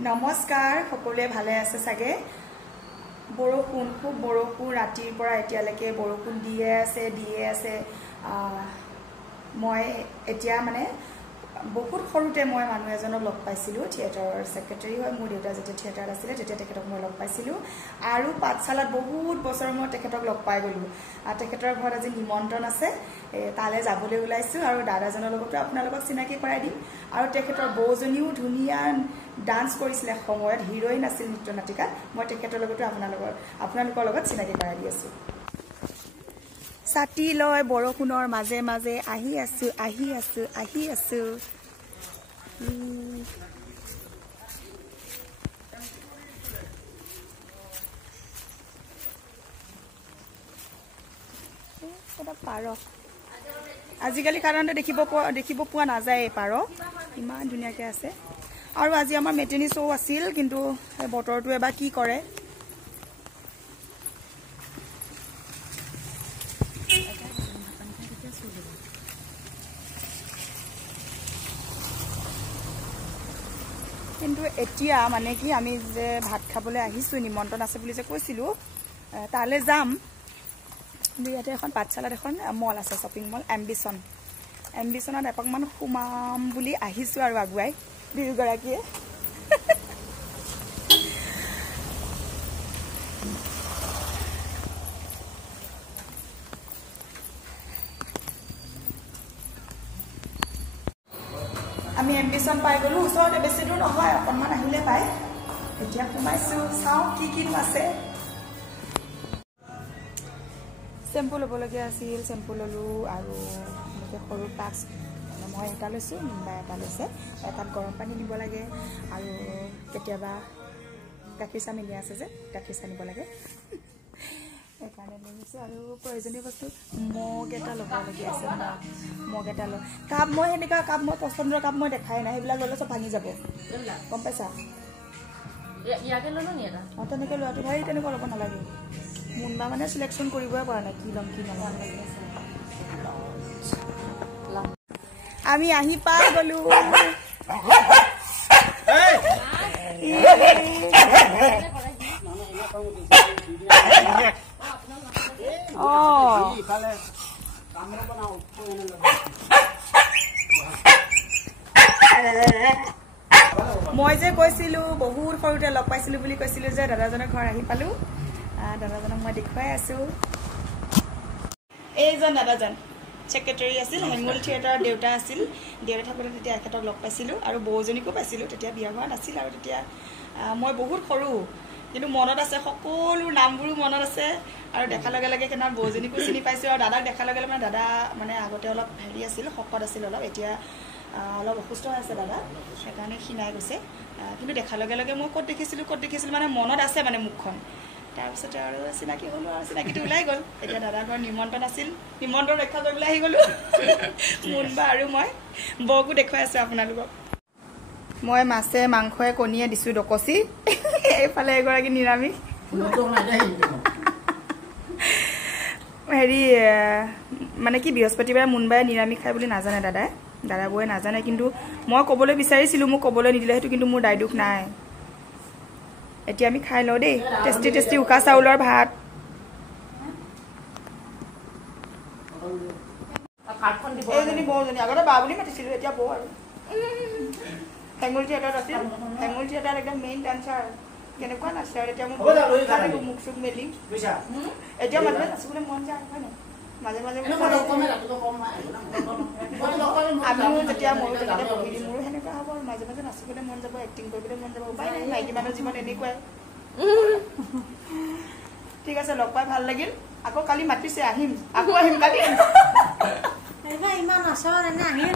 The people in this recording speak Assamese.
নমস্কাৰ সকলোৱে ভালে আছে সাগে বৰষুণ খুব বৰষুণ ৰাতিৰ পৰা এতিয়ালৈকে বৰষুণ দিয়ে আছে মই এতিয়া মানে বহুত সৰুতে মই মানুহ এজনক লগ পাইছিলো থিয়েটাৰৰ সেক্ৰেটাৰী হয় মোৰ দেউতা যেতিয়া থিয়েটাৰ আছিল তেতিয়া তেখেতক মই লগ পাইছিলো আৰু পাঠশালাত বহুত বছৰ মই তেখেতক লগ পাই গলো তেখেতৰ ঘৰত আজি নিমন্ত্ৰণ আছে তালে যাবলৈ ওলাইছো আৰু দাদাজনৰ লগতো আপোনালোকক চিনাকি কৰাই দিম আৰু তেখেতৰ বৌজনীও ধুনীয়া ডান্স কৰিছিল সময়ত হিৰোইন আছিল নৃত্য নাটিকা মই তেখেতৰ লগতো আপোনালোকৰ লগত চিনাকি কৰাই দি আছো ছাতি লয় বৰষুণৰ মাজে মাজে আহি আছো পাৰ আজিকালি কাৰণতে দেখিব পোৱা নাযায় পাৰ ইমান ধুনীয়াকৈ আছে আৰু আজি আমাৰ মেটেনি শ্ব আছিল কিন্তু বতৰটো এবাৰ কি কৰে কিন্তু এতিয়া মানে কি আমি যে ভাত খাবলৈ আহিছো নিমন্ত্ৰণ আছে বুলি যে কৈছিলো তালে যাম ইয়াতে এখন পাঠশালাত এখন মল আছে শ্বপিং মল এম্বিশনত এপাকমান সোমাম বুলি আহিছো আৰু আগুৱাই দুয়োগৰাকীয়ে আমি এম্বিশন পাই গলো ওচৰতে বেছি দূৰ নহয় অকণমান আহিলে পাই এতিয়া সোমাইছো চাওঁ কি আছে চেম্পু ল'বলগীয়া আছিল চেম্পু ল'লো আৰু সৰু পাঁচ মই এটা লৈছোঁ নিম্বা এটা লৈছে এটাত গৰম পানী দিব লাগে আৰু কেতিয়াবা গাখীৰ চাহ মিলি আছে যে গাখীৰ চাহ নিব লাগে এইকাৰণে লৈ গৈছোঁ আৰু প্ৰয়োজনীয় বস্তু মগ এটা ল'বলগীয়া আছে মগ এটা লৈ কাপ মই সেনেকুৱা কাপ মই পচন্দৰ কাপ মই দেখাই নাই সেইবিলাক ল'লে চব ভাঙি যাব গম পাইছা ইয়াকে ল'লো নি এটা অঁ তেনেকৈ লোৱাটো ভাই তেনেকুৱা ল'ব নালাগে মুনবা মানে সিলেকশন কৰিবই পৰা নাই কি লম কি নলম আমি আহি পাই গলো মই যে কৈছিলো বহুত সৰুতে লগ পাইছিলো বুলি কৈছিলো যে দাদাজনৰ ঘৰ আহি পালো দাদাজনক মই দেখুৱাই আছো এইজন দাদাজন সেক্ৰেটাৰী আছিল হেঙুল থিয়েটাৰৰ দেউতা আছিল দেউতা থাকোঁতে তেতিয়া এখেতক লগ পাইছিলোঁ আৰু বৌজনীকো পাইছিলোঁ তেতিয়া বিয়া হোৱা নাছিল আৰু তেতিয়া মই বহুত সৰু কিন্তু মনত আছে সকলো নামবোৰো মনত আছে আৰু দেখাৰ লগে লগে সেইদিনা বৌজনীকো চিনি পাইছোঁ আৰু দাদাক দেখাৰ লগে লগে দাদা মানে আগতে অলপ হেৰি আছিল শকত আছিল অলপ এতিয়া অলপ অসুস্থ হৈ আছে দাদা সেইকাৰণে ক্ষীণাই গৈছে কিন্তু দেখাৰ লগে লগে মই ক'ত দেখিছিলোঁ মানে মনত আছে মানে মুখখন তাৰপিছতে আৰু চিনাকি হ'লো আৰু চিনাকিটো ওলাই গ'ল এতিয়া দাদাৰ ঘৰ নিমন্ত্ৰণ আছিল নিমন্ত্ৰণ ৰক্ষা কৰিবলৈ আহি গ'লো মুনবা আৰু মই বৌকো দেখুৱাই আছোঁ আপোনালোকক মই মাছে মাংসয়ে কণীয়ে দিছোঁ ডকচি এইফালে এগৰাকী নিৰামিষ হেৰি মানে কি বৃহস্পতিবাৰে মুনবাই নিৰামিষ খায় বুলি নাজানে দাদা বৌয়ে নাজানে কিন্তু মই ক'বলৈ বিচাৰিছিলোঁ মোক ক'বলৈ নিদিলে সেইটো কিন্তু মোৰ দায় দুখ নাই এতিয়া আমি খাই লওঁ দেই টেষ্টি উকা চাউলৰ ভাত এইজনী বৌজনী আগতে বা বুলি মাতিছিলোঁ এতিয়া বৌ আৰু হেঙুল থিয়েটাৰত আছিল হেঙুল থিয়েটাৰত একদম মেইন ডান্সাৰ কেনেকুৱা নাচে আৰু এতিয়া মোৰ মুখ চুখ মেলি এতিয়া মাজে নাচিবলৈ মন যায় হয় নাই মাজে মাজে আমিও যেতিয়া ময়ো তেনেকৈ পঢ়ি দিম মোৰো সেনেকুৱা হ'ব আৰু মাজে মাজে নাচিবলৈ মন যাব এক্টিং কৰিবলৈ মন যাব উপায় নাই মাইকী মানুহৰ জীৱন এনেকুৱাই ঠিক আছে লগ পাই ভাল লাগিল আকৌ কালি মাতিছে আহিম কালি ইমান আচৰণ এনে আহিলে